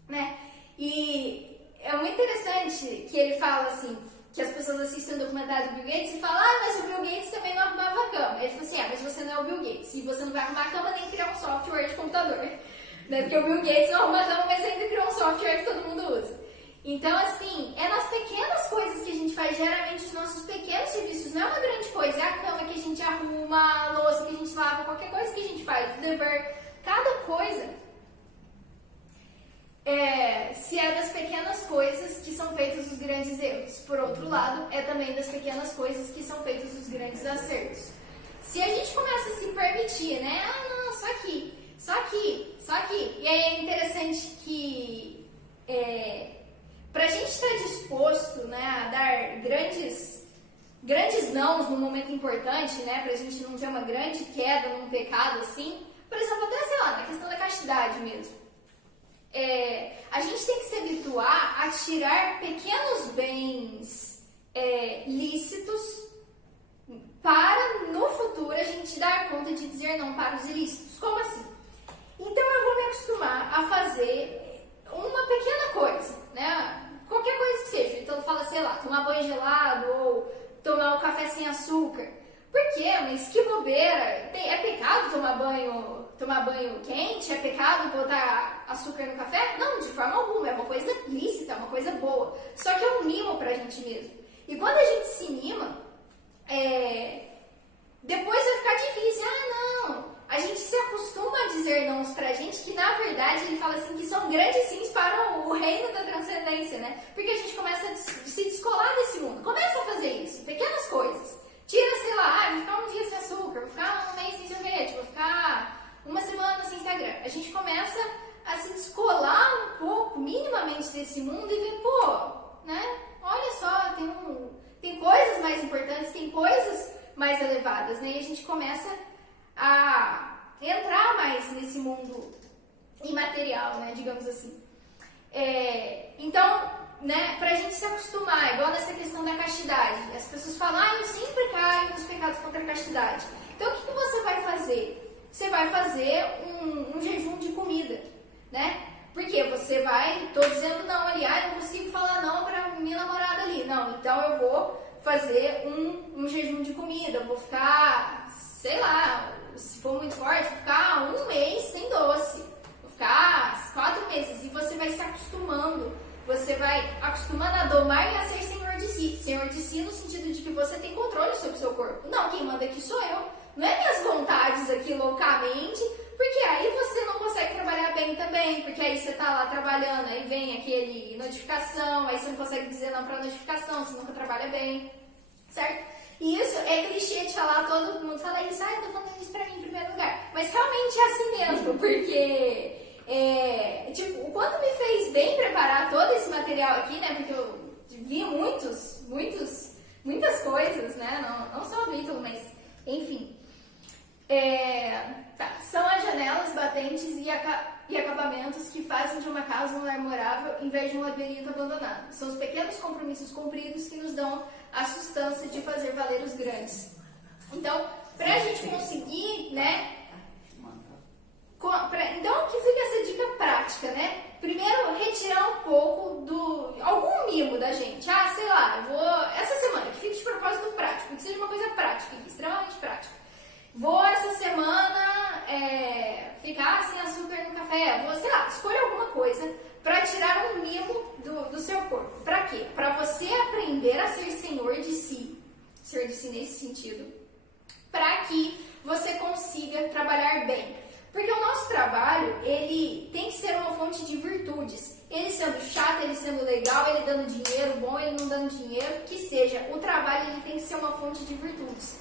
né? E é muito interessante que ele fala assim, que as pessoas assistem o documentário do Bill Gates e falam, mas o Bill Gates também não arrumava a cama. Ele fala assim, mas você não é o Bill Gates, e você não vai arrumar a cama nem criar um software de computador. Né? Porque o Bill Gates não arruma a cama, mas ainda criou um software que todo mundo usa. Então, assim, é nas pequenas coisas que a gente faz, geralmente os nossos pequenos serviços, não é uma grande coisa, é a cama que a gente arruma, a louça que a gente lava, qualquer coisa que a gente faz, o dever, cada coisa, se é das pequenas coisas que são feitos os grandes erros. Por outro lado, é também das pequenas coisas que são feitos os grandes acertos. Se a gente começa a se permitir, né? Ah, não, só aqui. E aí é interessante que pra gente estar disposto, né, a dar grandes nãos num momento importante, né, pra gente não ter uma grande queda num pecado assim, por exemplo, até, sei lá, na questão da castidade mesmo. A gente tem que se habituar a tirar pequenos bens lícitos para, no futuro, a gente dar conta de dizer não para os ilícitos. Como assim? Então eu vou me acostumar a fazer uma pequena coisa, né? Qualquer coisa que seja. Então fala, sei lá, tomar banho gelado ou tomar um café sem açúcar. Por quê? Mas que bobeira! É pecado tomar banho quente? É pecado botar açúcar no café? Não, de forma alguma. É uma coisa lícita, é uma coisa boa. Só que é um mimo pra gente mesmo. E quando a gente se mima, depois vai ficar difícil. Ah, não! A gente se acostuma a dizer nãos pra gente que, na verdade, ele fala assim que são grandes sims para o reino da transcendência, né? Porque a gente começa a se descolar desse mundo. Começa a fazer isso, pequenas coisas. Tira, sei lá, vou ficar um dia sem açúcar, vou ficar um mês sem sorvete, vou ficar uma semana sem Instagram. A gente começa a se descolar um pouco, minimamente, desse mundo e ver, né? Olha só, tem coisas mais importantes, tem coisas mais elevadas, né? E a gente começa a entrar mais nesse mundo imaterial, né? Digamos assim. Então, né, pra gente se acostumar, igual nessa questão da castidade. As pessoas falam, eu sempre caio nos pecados contra a castidade. Então, o que você vai fazer? Você vai fazer um jejum de comida, né? Porque você tô dizendo não ali, não consigo falar não pra minha namorada ali. Não, então eu vou fazer um jejum de comida, eu vou ficar, sei lá, se for muito forte, vou ficar um mês sem doce. Vou ficar 4 meses e você vai se acostumando. Você vai acostumando a domar e a ser senhor de si. Senhor de si no sentido de que você tem controle sobre o seu corpo. Não, quem manda aqui sou eu. Não é minhas vontades aqui loucamente, porque aí você não consegue trabalhar bem também, porque aí você tá lá trabalhando, aí vem aquele notificação, aí você não consegue dizer não pra notificação, você nunca trabalha bem, certo? E isso é clichê de falar, todo mundo fala isso, eu tô falando isso pra mim em primeiro lugar. Mas realmente é assim mesmo, porque... o quanto me fez bem preparar todo esse material aqui, né? Porque eu vi muitas coisas, né? Não só o Ítalo, mas enfim. São as janelas batentes e acabamentos que fazem de uma casa um lar morável em vez de um labirinto abandonado. São os pequenos compromissos cumpridos que nos dão a sustância de fazer valer os grandes. Então, pra gente conseguir, né? Então, que fica essa dica prática, né? Primeiro, retirar um pouco algum mimo da gente. Sei lá, eu vou... Essa semana, que fique de propósito prático, que seja uma coisa prática, extremamente prática. Vou essa semana ficar sem açúcar no café. Vou, sei lá, escolha alguma coisa para tirar um mimo do seu corpo. Para quê? Para você aprender a ser senhor de si. Senhor de si nesse sentido. Para que você consiga trabalhar bem. Porque o nosso trabalho, ele tem que ser uma fonte de virtudes. Ele sendo chato, ele sendo legal, ele dando dinheiro bom, ele não dando dinheiro, que seja. O trabalho, ele tem que ser uma fonte de virtudes.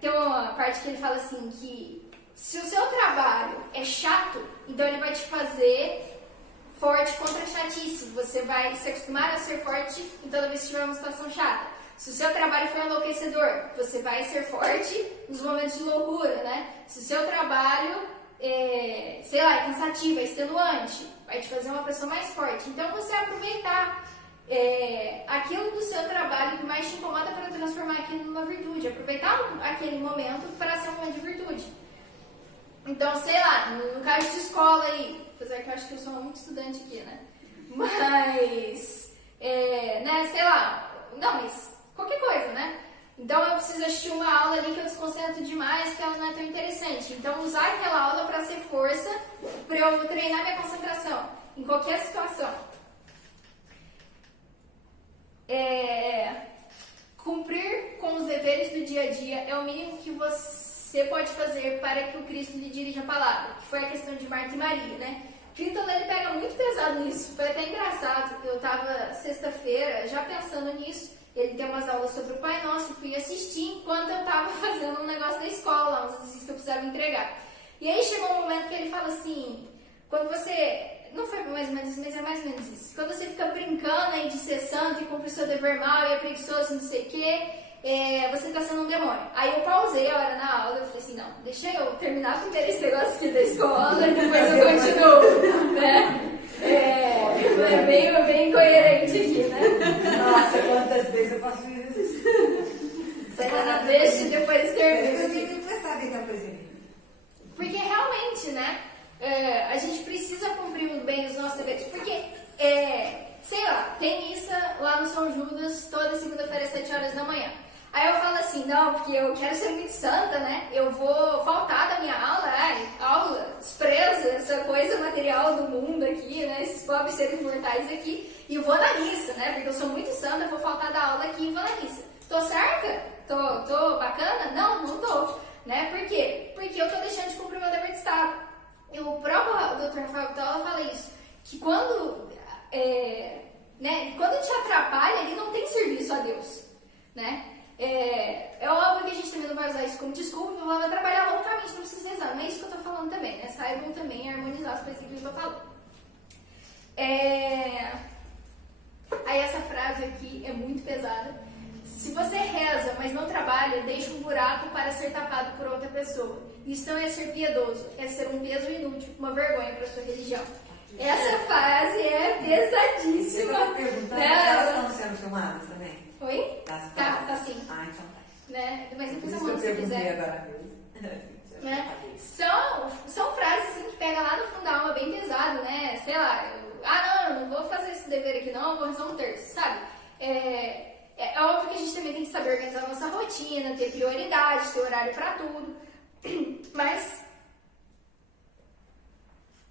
Tem uma parte que ele fala assim, que se o seu trabalho é chato, então ele vai te fazer forte contra a chatice. Você vai se acostumar a ser forte em toda vez que tiver uma situação chata. Se o seu trabalho for enlouquecedor, você vai ser forte nos momentos de loucura, né? Se o seu trabalho é cansativo, é extenuante, vai te fazer uma pessoa mais forte. Então, você aproveitar aquilo do seu trabalho que mais te incomoda para transformar aquilo numa virtude. Aproveitar aquele momento para ser um momento de virtude. Então, sei lá, no caso de escola aí, apesar que eu acho que eu sou muito estudante aqui, né? Mas, sei lá, não, mas... qualquer coisa, né? Então eu preciso assistir uma aula ali que eu desconcentro demais, que ela não é tão interessante. Então usar aquela aula para ser força, para eu treinar minha concentração em qualquer situação. Cumprir com os deveres do dia a dia é o mínimo que você pode fazer para que o Cristo lhe dirija a palavra, que foi a questão de Marta e Maria, né? Então ele pega muito pesado nisso, foi até engraçado, eu estava sexta-feira já pensando nisso, ele tem umas aulas sobre o Pai Nosso, e fui assistir enquanto eu estava fazendo um negócio da escola, uns exercícios que eu precisava entregar. E aí chegou um momento que ele fala assim, quando você, não foi mais ou menos isso, mas é mais ou menos isso, quando você fica brincando aí de ser santo e cumprir o seu dever mal e é preguiçoso e não sei o quê, você está sendo um demônio. Aí eu pausei a hora na aula, eu falei assim, não, deixa eu terminar primeiro esse negócio aqui da escola e depois eu continuo, né? Bem coerente aqui, né? Nossa, quantas vezes eu faço isso? Deixa e depois termina. Eu nem vai saber que é o presente. Porque realmente, né, a gente precisa cumprir bem os nossos deveres. Porque, sei lá, tem missa lá no São Judas toda segunda-feira às 7 horas da manhã. Aí eu falo assim, não, porque eu quero ser muito santa, né? Eu vou faltar da minha aula, aula, despreza essa coisa material do mundo aqui, né? Esses pobres seres mortais aqui, e vou na missa, né? Porque eu sou muito santa, vou faltar da aula aqui e vou na missa. Tô certa? Tô bacana? Não tô, né? Por quê? Porque eu tô deixando de cumprir o meu dever de Estado. E o próprio Dr. Rafael Vitola fala isso, que quando te atrapalha, ele não tem serviço a Deus, né? É óbvio que a gente também não vai usar isso como desculpa, vai trabalhar loucamente, não precisa rezar, não é isso que eu tô falando também, né? Saibam também harmonizar os princípios que eu tô falando. Aí essa frase aqui é muito pesada. Se você reza, mas não trabalha, deixa um buraco para ser tapado por outra pessoa. Isso não é ser piedoso, é ser um peso inútil, uma vergonha para sua religião. Essa frase é pesadíssima. Eu tô perguntando, né? elas estão sendo filmadas também? Oi? Tá sim. Ah, então tá. Né? Mas depois eu Por isso mando que eu se perguntei quiser. agora mesmo. Né? São frases assim, que pegam lá no fundo da alma bem pesado, né? Sei lá, eu não vou fazer esse dever aqui não, eu vou rezar um terço, sabe? É óbvio que a gente também tem que saber organizar a nossa rotina, ter prioridade, ter horário pra tudo, mas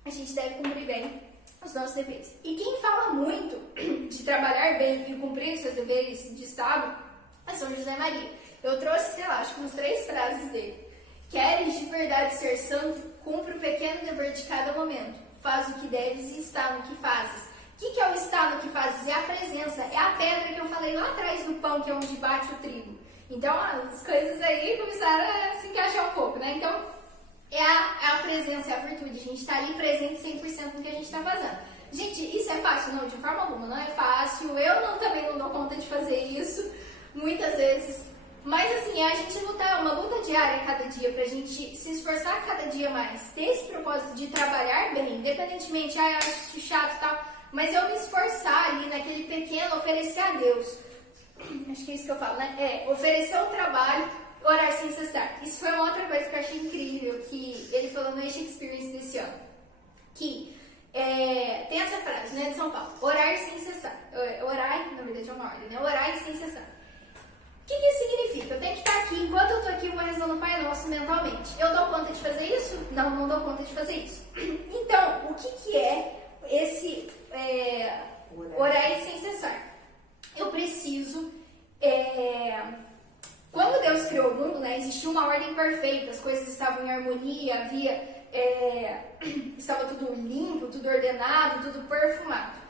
a gente deve cumprir bem os nossos deveres. E quem fala muito de trabalhar bem e cumprir os seus deveres de Estado é São José Maria. Eu trouxe, sei lá, acho que uns 3 frases dele. Queres de verdade ser santo? Cumpre o pequeno dever de cada momento. Faz o que deves e está no que fazes. O que é o estar no que fazes? É a presença, é a pedra que eu falei lá atrás do pão, que é onde bate o trigo. Então, as coisas aí começaram a se encaixar um pouco, né? Então, é a presença, é a virtude. A gente está ali presente 100% no que a gente está fazendo. Gente, isso é fácil? Não, de forma alguma, não é fácil. Eu também não dou conta de fazer isso, muitas vezes. Mas assim, a gente lutar, é uma luta diária a cada dia, pra gente se esforçar cada dia mais. Ter esse propósito de trabalhar bem, independentemente, eu acho chato e tal, mas eu me esforçar ali naquele pequeno, oferecer a Deus. Acho que é isso que eu falo, né? Oferecer o trabalho, orar sem cessar. Isso foi uma outra coisa que eu achei incrível, que ele falou no Age Experience desse ano. Que tem essa frase, né, de São Paulo, orar sem cessar. Orar, na verdade é uma ordem, né? Orar sem cessar. O que isso significa? Eu tenho que estar aqui, enquanto eu estou aqui, eu vou rezando o Pai Nosso mentalmente. Eu dou conta de fazer isso? Não dou conta de fazer isso. Então, o que é esse orar sem cessar? Eu preciso... Quando Deus criou o mundo, né, existia uma ordem perfeita, as coisas estavam em harmonia, estava tudo limpo, tudo ordenado, tudo perfumado.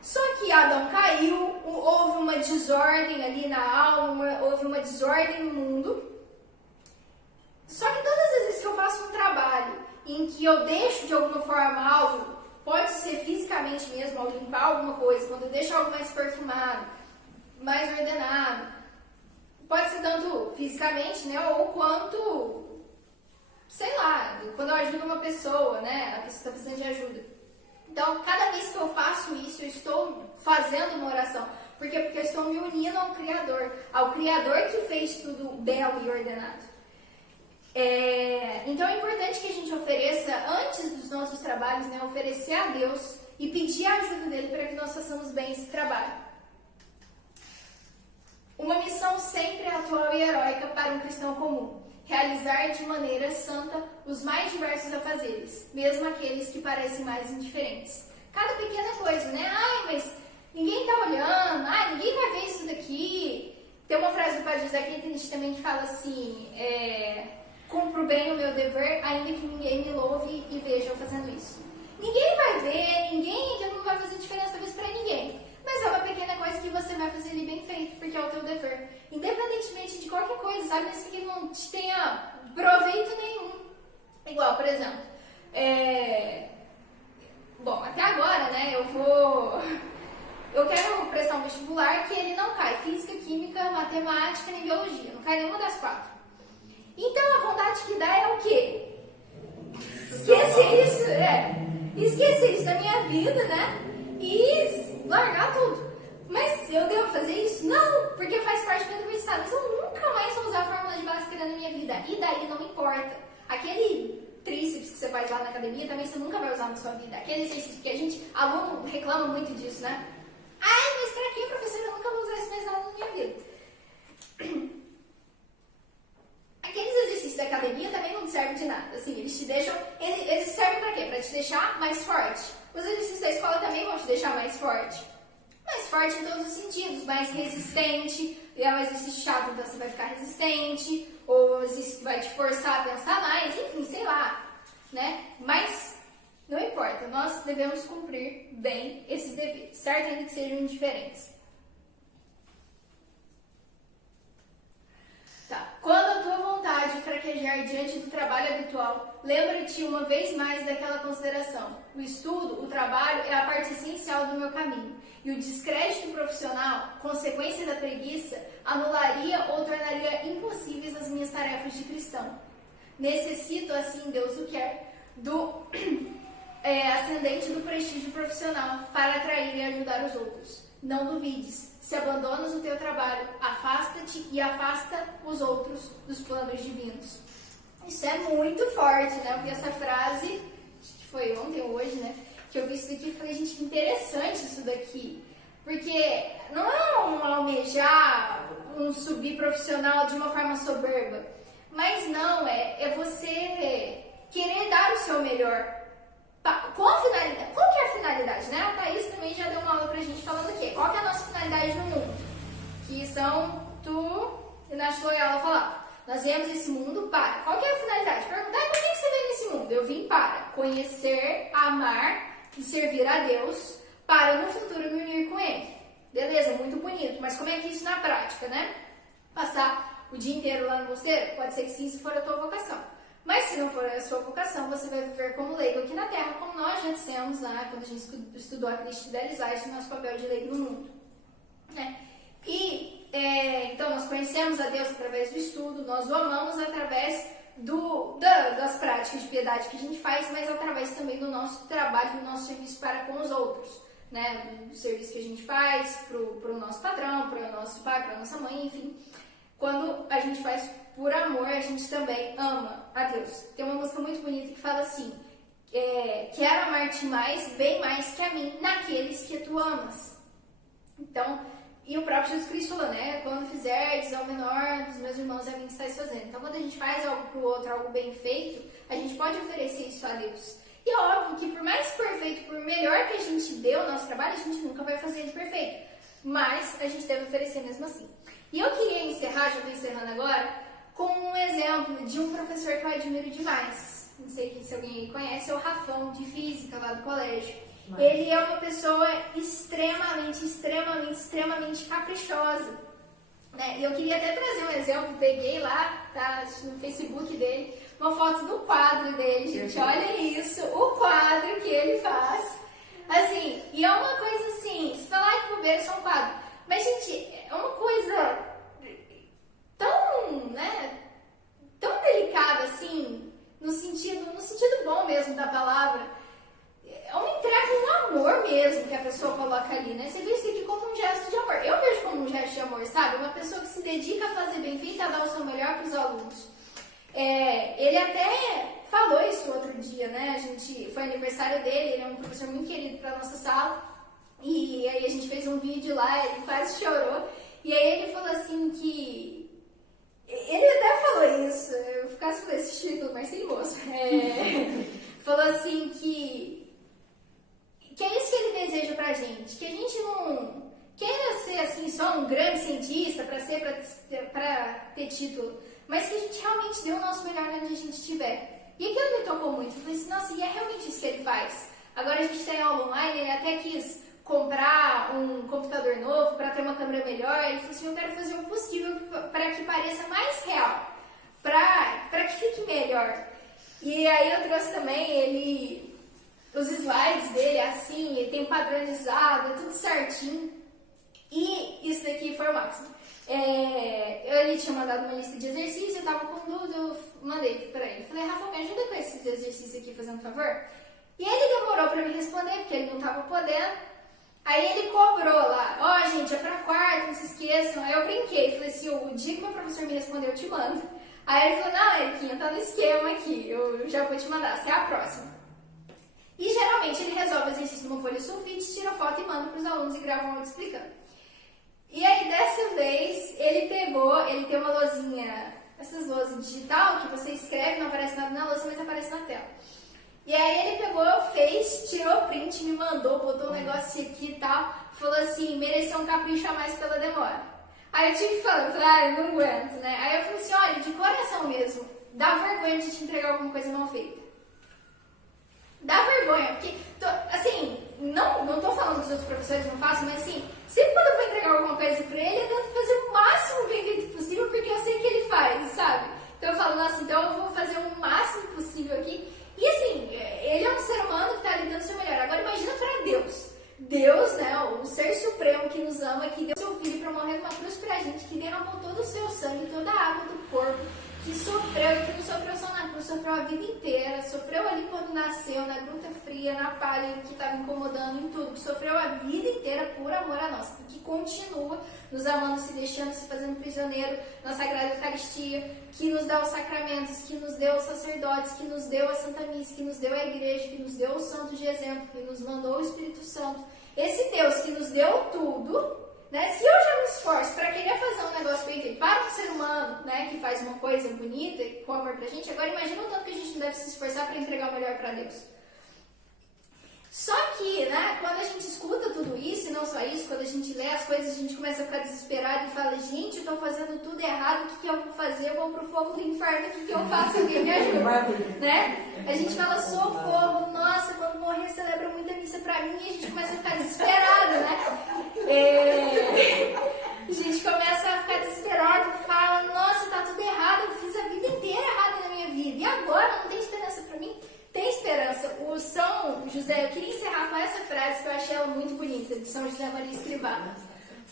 Só que Adão caiu, houve uma desordem ali na alma, houve uma desordem no mundo. Só que todas as vezes que eu faço um trabalho em que eu deixo de alguma forma algo, pode ser fisicamente mesmo, ao limpar alguma coisa, quando eu deixo algo mais perfumado, mais ordenado, pode ser tanto fisicamente, né, ou quanto, sei lá, quando eu ajudo uma pessoa, né, a pessoa está precisando de ajuda. Então, cada vez que eu faço isso, eu estou fazendo uma oração. Por quê? Porque eu estou me unindo ao Criador que fez tudo belo e ordenado. Então, é importante que a gente ofereça, antes dos nossos trabalhos, né, oferecer a Deus e pedir a ajuda dele para que nós façamos bem esse trabalho. Uma missão sempre atual e heróica para um cristão comum. Realizar de maneira santa os mais diversos afazeres, mesmo aqueles que parecem mais indiferentes. Cada pequena coisa, né? Mas ninguém tá olhando, ninguém vai ver isso daqui. Tem uma frase do Padre José Quintanilha também que fala assim, cumpro bem o meu dever, ainda que ninguém me louve e veja eu fazendo isso. Ninguém vai ver, aquilo não vai fazer diferença talvez para ninguém. mas é uma pequena coisa que você vai fazer ali bem feito, porque é o teu dever. Independentemente de qualquer coisa, sabe? Mesmo que não te tenha proveito nenhum. Igual, por exemplo, bom, até agora, né, eu quero prestar um vestibular que ele não cai física, química, matemática nem biologia, não cai nenhuma das 4. Então a vontade que dá é o quê? Esquecer isso da minha vida, né? E largar tudo. Mas eu devo fazer isso? Não, porque faz parte do meu universidade. Mas eu nunca mais vou usar a fórmula de Bhaskara na minha vida. E daí não importa. Aquele tríceps que você faz lá na academia também você nunca vai usar na sua vida. Aquele exercício que aluno reclama muito disso, né? Ai, mas pra que, professora? Eu nunca vou usar isso mais nada na minha vida. Aqueles exercícios da academia também não servem de nada. Assim, eles te deixam. Eles servem pra quê? Pra te deixar mais forte. Os exercícios da escola também vão te deixar mais forte. Mais forte em todos os sentidos, mais resistente. E é um exercício chato, então você vai ficar resistente. Ou um exercício que vai te forçar a pensar mais. Enfim, sei lá. Né? Mas não importa, nós devemos cumprir bem esses deveres, certo? Ainda que sejam diferentes. Tá. Quando a tua vontade fraquejar diante do trabalho habitual, lembra-te uma vez mais daquela consideração. O estudo, o trabalho é a parte essencial do meu caminho. E o descrédito profissional, consequência da preguiça, anularia ou tornaria impossíveis as minhas tarefas de cristão. Necessito, assim Deus o quer, do ascendente do prestígio profissional para atrair e ajudar os outros. Não duvides, se abandonas o teu trabalho, afasta-te e afasta os outros dos planos divinos. Isso é muito forte, né? Eu vi essa frase, acho que foi ontem ou hoje, né? Que eu vi isso daqui e falei, gente, que interessante isso daqui. Porque não é um almejar, um subir profissional de uma forma soberba. Mas não, é você querer dar o seu melhor. Com a finalidade. Qual que é a finalidade, né? A Thaís também já deu uma aula pra gente falando aqui. Qual que é a nossa finalidade no mundo? Que são tu e Nath Loyola falar. Nós viemos esse mundo para. Qual que é a finalidade? Perguntar por que você veio nesse mundo? Eu vim para conhecer, amar e servir a Deus para no futuro me unir com Ele. Beleza, muito bonito. Mas como é que isso na prática, né? Passar o dia inteiro lá no mosteiro? Pode ser que sim, se for a tua vocação. Mas se não for a sua vocação, você vai viver como leigo aqui na Terra, como nós já dissemos lá, quando a gente estudou a Cristo Fidelizar, esse é o nosso papel de leigo no mundo. Né? E, então, nós conhecemos a Deus através do estudo, nós o amamos através das práticas de piedade que a gente faz, mas através também do nosso trabalho, do nosso serviço para com os outros. Né? Do serviço que a gente faz para o nosso patrão, para o nosso pai, para a nossa mãe, enfim. Quando a gente faz por amor, a gente também ama a Deus. Tem uma música muito bonita que fala assim, quero amar-te mais, bem mais que a mim, naqueles que tu amas. Então, e o próprio Jesus Cristo falou, né? Quando fizerdes ao menor dos meus irmãos, é a mim que estáis fazendo. Então, quando a gente faz algo pro outro, algo bem feito, a gente pode oferecer isso a Deus. E é óbvio que por mais perfeito, por melhor que a gente dê o nosso trabalho, a gente nunca vai fazer ele perfeito. Mas a gente deve oferecer mesmo assim. E eu queria encerrar, já estou encerrando agora, com um exemplo de um professor que eu admiro demais. Não sei se alguém conhece, é o Rafão, de Física, lá do colégio. Ele é uma pessoa extremamente caprichosa. Né? E eu queria até trazer um exemplo, peguei lá, tá no Facebook dele, uma foto do quadro dele, gente. Olha isso, o quadro que ele faz. Assim, e é uma coisa assim, se falar que bobeira é só um quadro. Mas, gente, é uma coisa tão, né, tão delicada, assim, no sentido bom mesmo da palavra. É uma entrega, um amor mesmo que a pessoa coloca ali, né? Você vê isso aqui como um gesto de amor. Eu vejo como um gesto de amor, sabe? Uma pessoa que se dedica a fazer bem feito, a dar o seu melhor para os alunos. Ele até falou isso outro dia, né? Foi aniversário dele, ele é um professor muito querido para nossa sala. E aí a gente fez um vídeo lá, ele quase chorou. E aí ele falou assim que... Ele até falou isso, eu ficasse com esse título, mas sem moço. Falou assim que é isso que ele deseja pra gente. Que a gente não queira ser assim só um grande cientista pra ter título. Mas que a gente realmente dê o nosso melhor onde a gente estiver. E aquilo me tocou muito. Eu falei assim, nossa, e é realmente isso que ele faz. Agora a gente tem aula online, ele até quis comprar um computador novo, para ter uma câmera melhor. Ele falou assim, eu quero fazer o possível para que pareça mais real, para que fique melhor. E aí eu trouxe também os slides dele assim, ele tem padronizado, tudo certinho. E isso daqui foi o máximo. Ele tinha mandado uma lista de exercícios, eu tava com dúvida, eu mandei pra ele. Falei, Rafa, me ajuda com esses exercícios aqui, fazendo favor? E ele demorou pra me responder, porque ele não tava podendo. Aí ele cobrou lá, gente, é pra quarta, não se esqueçam. Aí eu brinquei, falei assim, o dia que meu professor me responder, eu te mando. Aí ele falou, não, Eriquinha, tá no esquema aqui, eu já vou te mandar, você é a próxima. E geralmente ele resolve o exercício numa folha sulfite, tira foto e manda pros alunos e grava um áudio explicando. E aí dessa vez ele tem uma lousinha, essas lousas digital que você escreve, não aparece nada na lousa, mas aparece na tela. E aí ele pegou, tirou print, me mandou, botou um negócio aqui e tal, falou assim, mereceu um capricho a mais pela demora. Aí eu tive que falar, eu não aguento, né? Aí eu falei assim, olha, de coração mesmo, dá vergonha de te entregar alguma coisa mal feita. Dá vergonha, porque, assim, não tô falando que os outros professores não façam, mas assim, sempre quando eu vou entregar alguma coisa pra ele, eu tento fazer o máximo bem feito possível, porque eu sei que ele faz, sabe? Então eu falo, nossa, então eu vou fazer o máximo possível aqui. E assim, ele é um ser humano que tá ali dando o seu melhor. Agora imagina pra Deus. Deus, né, o ser supremo que nos ama, que deu seu filho pra morrer numa cruz pra gente, que derramou todo o seu sangue, toda a água do corpo, que sofreu e que não sofreu só na cruz, sofreu a vida inteira, sofreu ali quando nasceu, na gruta fria, na palha que estava incomodando em tudo, que sofreu a vida inteira por amor a nós, e que continua nos amando, se deixando, se fazendo prisioneiro na Sagrada Eucaristia, que nos dá os sacramentos, que nos deu os sacerdotes, que nos deu a Santa Missa, que nos deu a Igreja, que nos deu os santos de exemplo, que nos mandou o Espírito Santo. Esse Deus que nos deu tudo, né? Se eu já me esforço para querer fazer um negócio bem feito para um ser humano, né, que faz uma coisa bonita e com amor pra gente, agora imagina o tanto que a gente não deve se esforçar para entregar o melhor para Deus. Só que, né, quando a gente escuta tudo isso, e não só isso, quando a gente lê as coisas, a gente começa a ficar desesperado e fala, gente, eu tô fazendo tudo errado, o que eu vou fazer? Eu vou pro fogo do inferno, o que eu faço? Alguém me ajuda, né? A gente fala, socorro, nossa, quando morrer celebra muita missa pra mim, e a gente começa a ficar desesperado, né? A gente começa a ficar desesperado, fala, nossa, tá tudo errado, eu fiz a vida inteira errada na minha vida, e agora não tem esperança pra mim? Tem esperança. O São José, eu queria encerrar com essa frase que eu achei ela muito bonita, de São José Maria Escrivá.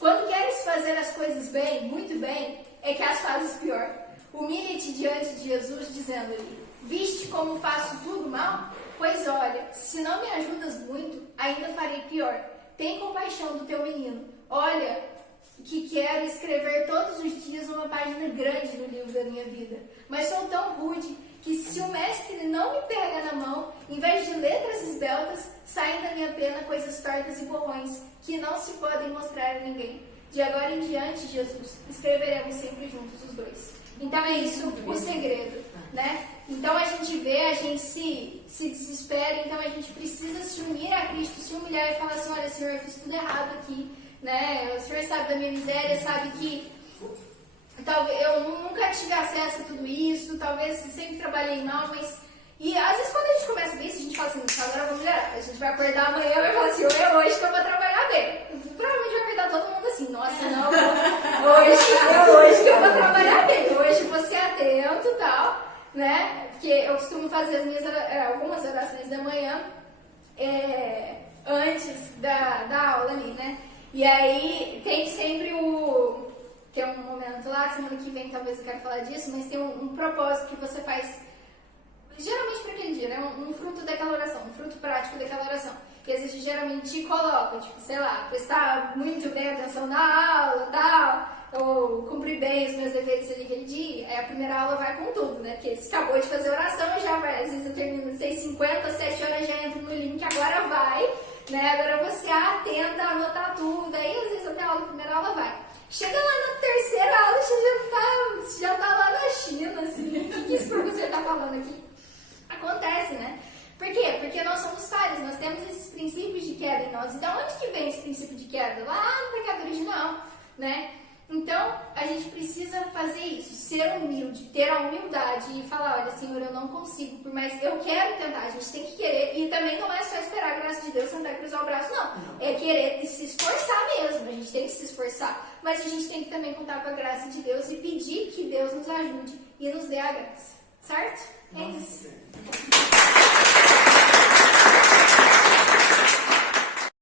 Quando queres fazer as coisas bem, muito bem, é que as fazes pior. Humilha-te diante de Jesus, dizendo-lhe, viste como faço tudo mal? Pois olha, se não me ajudas muito, ainda farei pior. Tem compaixão do teu menino. Olha, que quero escrever todos os dias uma página grande no livro da minha vida. Mas sou tão rude que se o mestre não me pega na mão, em vez de letras esbeltas, saem da minha pena coisas tortas e borrões, que não se podem mostrar a ninguém. De agora em diante, Jesus, escreveremos sempre juntos os dois. Então é isso o segredo, né? Então a gente vê, a gente se desespera, então a gente precisa se unir a Cristo, se humilhar e falar assim, olha, Senhor, eu fiz tudo errado aqui, né? O Senhor sabe da minha miséria, sabe que talvez eu nunca tive acesso a tudo isso, talvez sempre trabalhei mal, mas... E às vezes quando a gente começa bem, a gente fala assim, agora eu vou melhorar. A gente vai acordar amanhã e vai falar assim, é hoje que eu vou trabalhar bem. Provavelmente vai acordar todo mundo assim, nossa, não, é hoje que eu vou trabalhar bem. Hoje eu vou ser atento e tal, né? Porque eu costumo fazer algumas orações da manhã antes da aula ali, né? E aí tem sempre tem um momento lá, semana que vem talvez eu quero falar disso, mas tem um propósito que você faz, geralmente para aquele dia, né? Um fruto daquela oração, um fruto prático daquela oração. Que a gente geralmente te coloca, tipo, sei lá, prestar muito bem atenção na aula, tal, ou cumprir bem os meus deveres ali aquele dia. Aí a primeira aula vai com tudo, né? Porque você acabou de fazer oração, já vai, às vezes eu termino 6h50, 7 horas já entro no link, agora vai, né? Agora você atenta, anotar tudo, aí às vezes até a primeira aula vai. Chega lá na terceira aula, você já tá lá na China, assim, o que esse professor tá falando aqui? Acontece, né? Por quê? Porque nós somos falhos, nós temos esses princípios de queda em nós. Então, onde que vem esse princípio de queda? Lá no pecado original, né? Então, a gente precisa fazer isso, ser humilde, ter a humildade e falar, olha, Senhor, eu não consigo, por mais eu quero tentar, a gente tem que querer, e também não é só esperar a graça de Deus, sentar e cruzar o braço, não. É querer se esforçar mesmo, a gente tem que se esforçar, mas a gente tem que também contar com a graça de Deus e pedir que Deus nos ajude e nos dê a graça, certo? É isso.